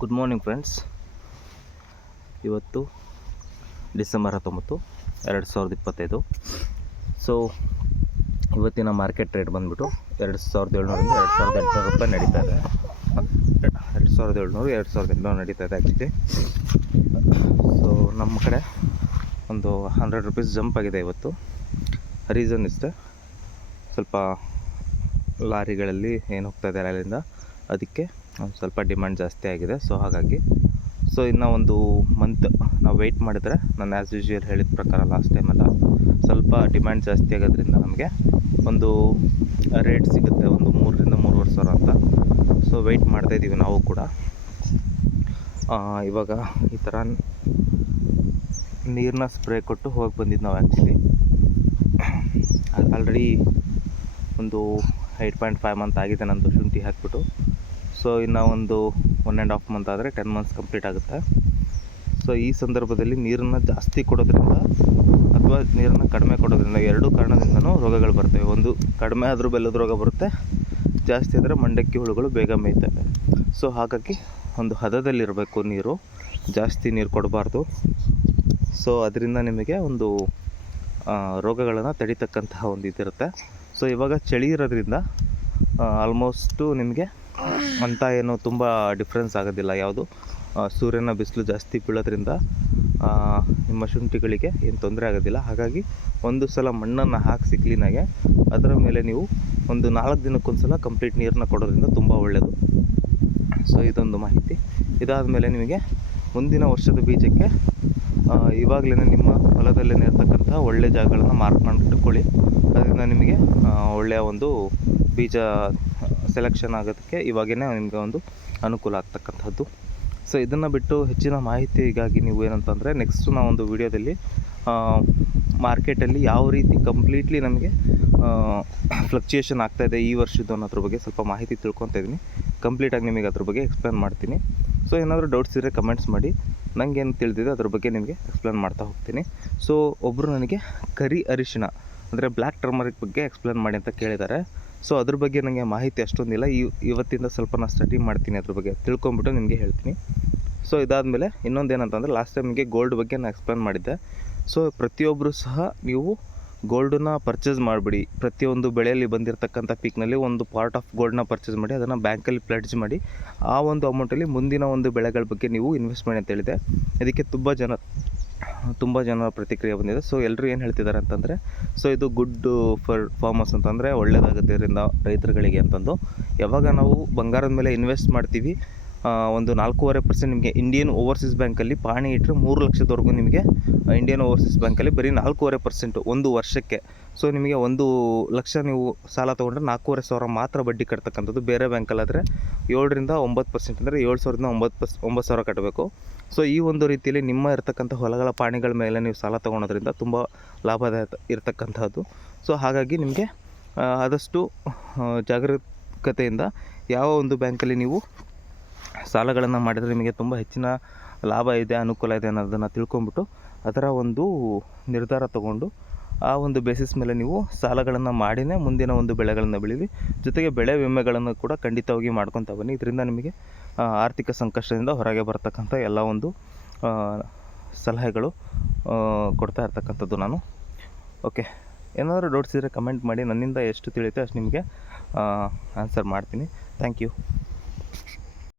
Good morning friends. ಇವತ್ತು December 19, 2025. So ಇವತ್ತಿನ market rate ಬಂದುಬಿಟ್ಟು 2700ರಿಂದ 2800 ರೂಪಾಯಿ ನಡೀತಾ ಇದೆ. 2700, 2800 ನಡೀತಾ ಇದೆ ಆ್ಯಕ್ಚುಲಿ. ಸೊ ನಮ್ಮ ಕಡೆ ಒಂದು 100 ರೂಪೀಸ್ ಜಂಪ್ ಆಗಿದೆ ಇವತ್ತು. ರೀಸನ್ ಇಷ್ಟೇ, ಸ್ವಲ್ಪ ಲಾರಿಗಳಲ್ಲಿ ಏನು ಹೋಗ್ತಾ ಇದೆ ಅಲ್ಲಿಂದ, ಅದಕ್ಕೆ ಒಂದು ಸ್ವಲ್ಪ ಡಿಮ್ಯಾಂಡ್ ಜಾಸ್ತಿ ಆಗಿದೆ. ಸೊ ಹಾಗಾಗಿ ಇನ್ನು ಒಂದು ಮಂತ್ ನಾವು ವೆಯ್ಟ್ ಮಾಡಿದರೆ, ನಾನು ಆ್ಯಸ್ ಯೂಶುವಲ್ ಹೇಳಿದ ಪ್ರಕಾರ ಲಾಸ್ಟ್ ಟೈಮೆಲ್ಲ ಸ್ವಲ್ಪ ಡಿಮ್ಯಾಂಡ್ ಜಾಸ್ತಿ ಆಗೋದ್ರಿಂದ ನಮಗೆ ಒಂದು ರೇಟ್ ಸಿಗುತ್ತೆ, ಒಂದು 3,000 ರಿಂದ 3,500 ಅಂತ. ಸೊ ವೆಯ್ಟ್ ಮಾಡ್ತಾಯಿದ್ದೀವಿ ನಾವು ಕೂಡ. ಇವಾಗ ಈ ಥರ ನೀರನ್ನ ಸ್ಪ್ರೇ ಕೊಟ್ಟು ಹೋಗಿ ಬಂದಿದ್ದು ನಾವು ಆ್ಯಕ್ಚುಲಿ. ಆಲ್ರೆಡಿ ಒಂದು 8.5 ಮಂತ್ ಆಗಿದೆ ನಂದು ಶುಂಠಿ ಹಾಕಿಬಿಟ್ಟು. ಸೊ ಇನ್ನು ಒಂದು 1.5 ಮಂತ್ ಆದರೆ 10 ಮಂತ್ಸ್ ಕಂಪ್ಲೀಟ್ ಆಗುತ್ತೆ. ಸೊ ಈ ಸಂದರ್ಭದಲ್ಲಿ ನೀರನ್ನು ಜಾಸ್ತಿ ಕೊಡೋದ್ರಿಂದ ಅಥವಾ ನೀರನ್ನು ಕಡಿಮೆ ಕೊಡೋದ್ರಿಂದ, ಎರಡೂ ಕಾರಣದಿಂದನೂ ರೋಗಗಳು ಬರ್ತವೆ. ಒಂದು, ಕಡಿಮೆ ಆದರೂ ಬೆಲ್ಲದ ರೋಗ ಬರುತ್ತೆ, ಜಾಸ್ತಿ ಆದರೆ ಮಂಡಕ್ಕಿ ಹುಳುಗಳು ಬೇಗ ಮೇಯ್ತವೆ. ಸೊ ಹಾಗಾಗಿ ಒಂದು ಹದದಲ್ಲಿರಬೇಕು ನೀರು, ಜಾಸ್ತಿ ನೀರು ಕೊಡಬಾರ್ದು. ಸೊ ಅದರಿಂದ ನಿಮಗೆ ಒಂದು ರೋಗಗಳನ್ನು ತಡಿತಕ್ಕಂತಹ ಒಂದು ಇದಿರುತ್ತೆ. ಸೊ ಇವಾಗ ಚಳಿ ಇರೋದ್ರಿಂದ ಆಲ್ಮೋಸ್ಟು ನಿಮಗೆ ಅಂತ ಏನು ತುಂಬ ಡಿಫ್ರೆನ್ಸ್ ಆಗೋದಿಲ್ಲ. ಯಾವುದು ಸೂರ್ಯನ ಬಿಸಿಲು ಜಾಸ್ತಿ ಬೀಳೋದ್ರಿಂದ ನಿಮ್ಮ ಶುಂಠಿಗಳಿಗೆ ಏನು ತೊಂದರೆ ಆಗೋದಿಲ್ಲ. ಹಾಗಾಗಿ ಒಂದು ಸಲ ಮಣ್ಣನ್ನು ಹಾಕಿಸಿ ಕ್ಲೀನಾಗೆ ಅದರ ಮೇಲೆ ನೀವು ಒಂದು 4 ದಿನಕ್ಕೊಂದು ಸಲ ಕಂಪ್ಲೀಟ್ ನೀರನ್ನ ಕೊಡೋದ್ರಿಂದ ತುಂಬ ಒಳ್ಳೆಯದು. ಸೊ ಇದೊಂದು ಮಾಹಿತಿ. ಇದಾದ ಮೇಲೆ ನಿಮಗೆ ಮುಂದಿನ ವರ್ಷದ ಬೀಜಕ್ಕೆ ಇವಾಗಲೇ ನಿಮ್ಮ ಹೊಲದಲ್ಲೇ ಇರ್ತಕ್ಕಂಥ ಒಳ್ಳೆಯ ಜಾಗಗಳನ್ನು ಮಾರ್ಕ್ ಮಾಡಿಟ್ಕೊಳ್ಳಿ. ಅದರಿಂದ ನಿಮಗೆ ಒಳ್ಳೆಯ ಒಂದು ಬೀಜ ಸೆಲೆಕ್ಷನ್ ಆಗೋದಕ್ಕೆ ಇವಾಗೇ ನಿಮಗೆ ಒಂದು ಅನುಕೂಲ ಆಗ್ತಕ್ಕಂಥದ್ದು. ಸೊ ಇದನ್ನು ಬಿಟ್ಟು ಹೆಚ್ಚಿನ ಮಾಹಿತಿಗಾಗಿ ನೀವು ಏನಂತಂದರೆ, ನೆಕ್ಸ್ಟು ನಾವೊಂದು ವಿಡಿಯೋದಲ್ಲಿ ಮಾರ್ಕೆಟಲ್ಲಿ ಯಾವ ರೀತಿ ಕಂಪ್ಲೀಟ್ಲಿ ನಮಗೆ ಫ್ಲಕ್ಚುಯೇಷನ್ ಆಗ್ತಾಯಿದೆ ಈ ವರ್ಷದ್ದು ಅನ್ನೋದ್ರ ಬಗ್ಗೆ ಸ್ವಲ್ಪ ಮಾಹಿತಿ ತಿಳ್ಕೊತಾ ಇದ್ದೀನಿ. ಕಂಪ್ಲೀಟಾಗಿ ನಿಮಗೆ ಅದ್ರ ಬಗ್ಗೆ ಎಕ್ಸ್ಪ್ಲೇನ್ ಮಾಡ್ತೀನಿ. ಸೊ ಏನಾದರೂ ಡೌಟ್ಸ್ ಇದ್ದರೆ ಕಮೆಂಟ್ಸ್ ಮಾಡಿ, ನನಗೇನು ತಿಳಿದಿದೆ ಅದ್ರ ಬಗ್ಗೆ ನಿಮಗೆ ಎಕ್ಸ್ಪ್ಲೇನ್ ಮಾಡ್ತಾ ಹೋಗ್ತೀನಿ. ಸೊ ಒಬ್ಬರು ನನಗೆ ಕರಿ ಅರಿಶಿಣ ಅಂದರೆ ಬ್ಲ್ಯಾಕ್ ಟರ್ಮರಿಕ್ ಬಗ್ಗೆ ಎಕ್ಸ್ಪ್ಲೇನ್ ಮಾಡಿ ಅಂತ ಕೇಳಿದ್ದಾರೆ. ಸೊ ಅದ್ರ ಬಗ್ಗೆ ನನಗೆ ಮಾಹಿತಿ ಅಷ್ಟೊಂದಿಲ್ಲ. ಇವತ್ತಿಂದ ಸ್ವಲ್ಪ ನಾನು ಸ್ಟಡಿ ಮಾಡ್ತೀನಿ, ಅದ್ರ ಬಗ್ಗೆ ತಿಳ್ಕೊಂಬಿಟ್ಟು ನಿಮಗೆ ಹೇಳ್ತೀನಿ. ಸೊ ಇದಾದಮೇಲೆ ಇನ್ನೊಂದು ಏನಂತಂದರೆ, ಲಾಸ್ಟ್ ಟೈಮ್ ನಿಮಗೆ ಗೋಲ್ಡ್ ಬಗ್ಗೆ ನಾನು ಎಕ್ಸ್ಪ್ಲೇನ್ ಮಾಡಿದ್ದೆ. ಸೊ ಪ್ರತಿಯೊಬ್ಬರು ಸಹ ನೀವು ಗೋಲ್ಡನ್ನ ಪರ್ಚೇಸ್ ಮಾಡಿಬಿಡಿ. ಪ್ರತಿಯೊಂದು ಬೆಳೆಯಲ್ಲಿ ಬಂದಿರತಕ್ಕಂಥ ಪೀಕ್ನಲ್ಲಿ ಒಂದು ಪಾರ್ಟ್ ಆಫ್ ಗೋಲ್ಡನ್ನ ಪರ್ಚೇಸ್ ಮಾಡಿ, ಅದನ್ನು ಬ್ಯಾಂಕಲ್ಲಿ ಪ್ಲೆಡ್ಜ್ ಮಾಡಿ, ಆ ಒಂದು ಅಮೌಂಟಲ್ಲಿ ಮುಂದಿನ ಒಂದು ಬೆಳೆಗಳ ಬಗ್ಗೆ ನೀವು ಇನ್ವೆಸ್ಟ್ ಮಾಡಿ ಅಂತ ಹೇಳಿದೆ. ಇದಕ್ಕೆ ತುಂಬ ಜನ ಪ್ರತಿಕ್ರಿಯೆ ಬಂದಿದೆ. ಸೊ ಎಲ್ಲರೂ ಏನು ಹೇಳ್ತಿದ್ದಾರೆ ಅಂತಂದರೆ, ಸೊ ಇದು ಗುಡ್ ಫಾರ್ ಫಾರ್ಮರ್ಸ್ ಅಂತಂದರೆ ಒಳ್ಳೆಯದಾಗುತ್ತೆ ಇದರಿಂದ ರೈತರುಗಳಿಗೆ ಅಂತಂದು. ಯಾವಾಗ ನಾವು ಬಂಗಾರದ ಮೇಲೆ ಇನ್ವೆಸ್ಟ್ ಮಾಡ್ತೀವಿ, ಒಂದು 4.5% ನಿಮಗೆ ಇಂಡಿಯನ್ ಓವರ್ಸೀಸ್ ಬ್ಯಾಂಕಲ್ಲಿ ಪಾಣಿ ಇಟ್ಟರೆ 3 ಲಕ್ಷದವರೆಗೂ ನಿಮಗೆ ಇಂಡಿಯನ್ ಓವರ್ಸೀಸ್ ಬ್ಯಾಂಕಲ್ಲಿ ಬರೀ 4.5% ಒಂದು ವರ್ಷಕ್ಕೆ. ಸೊ ನಿಮಗೆ 1 ಲಕ್ಷ ನೀವು ಸಾಲ ತೊಗೊಂಡ್ರೆ 4,500 ಮಾತ್ರ ಬಡ್ಡಿ ಕಟ್ತಕ್ಕಂಥದ್ದು. ಬೇರೆ ಬ್ಯಾಂಕಲ್ಲಾದರೆ 7 ರಿಂದ 9% ಅಂದರೆ 7,000ರಿಂದ 9,000 ಕಟ್ಟಬೇಕು. ಸೊ ಈ ಒಂದು ರೀತಿಯಲ್ಲಿ ನಿಮ್ಮ ಇರ್ತಕ್ಕಂಥ ಹೊಲಗಳ ಪಾಣಿಗಳ ಮೇಲೆ ನೀವು ಸಾಲ ತೊಗೊಳೋದ್ರಿಂದ ತುಂಬ ಲಾಭದಾಯಕ ಇರತಕ್ಕಂಥದ್ದು. ಸೊ ಹಾಗಾಗಿ ನಿಮಗೆ ಆದಷ್ಟು ಜಾಗರೂಕತೆಯಿಂದ ಯಾವ ಒಂದು ಬ್ಯಾಂಕಲ್ಲಿ ನೀವು ಸಾಲಗಳನ್ನು ಮಾಡಿದರೆ ನಿಮಗೆ ತುಂಬ ಹೆಚ್ಚಿನ ಲಾಭ ಇದೆ, ಅನುಕೂಲ ಇದೆ ಅನ್ನೋದನ್ನು ತಿಳ್ಕೊಂಬಿಟ್ಟು ಅದರ ಒಂದು ನಿರ್ಧಾರ ತಗೊಂಡು ಆ ಒಂದು ಬೇಸಿಸ್ ಮೇಲೆ ನೀವು ಸಾಲಗಳನ್ನು ಮಾಡಿನೇ ಮುಂದಿನ ಒಂದು ಬೆಳೆಗಳನ್ನು ಬೆಳೀರಿ. ಜೊತೆಗೆ ಬೆಳೆ ವಿಮೆಗಳನ್ನು ಕೂಡ ಖಂಡಿತವಾಗಿ ಮಾಡ್ಕೊತಾ ಬನ್ನಿ. ಇದರಿಂದ ನಿಮಗೆ ಆರ್ಥಿಕ ಸಂಕಷ್ಟದಿಂದ ಹೊರಗೆ ಬರ್ತಕ್ಕಂಥ ಎಲ್ಲ ಒಂದು ಸಲಹೆಗಳು ಕೊಡ್ತಾ ಇರ್ತಕ್ಕಂಥದ್ದು ನಾನು. ಓಕೆ, ಏನಾದರೂ ಡೌಟ್ಸ್ ಇದ್ದರೆ ಕಮೆಂಟ್ ಮಾಡಿ. ನನ್ನಿಂದ ಎಷ್ಟು ತಿಳಿಯುತ್ತೆ ಅಷ್ಟು ನಿಮಗೆ ಆನ್ಸರ್ ಮಾಡ್ತೀನಿ. Thank you.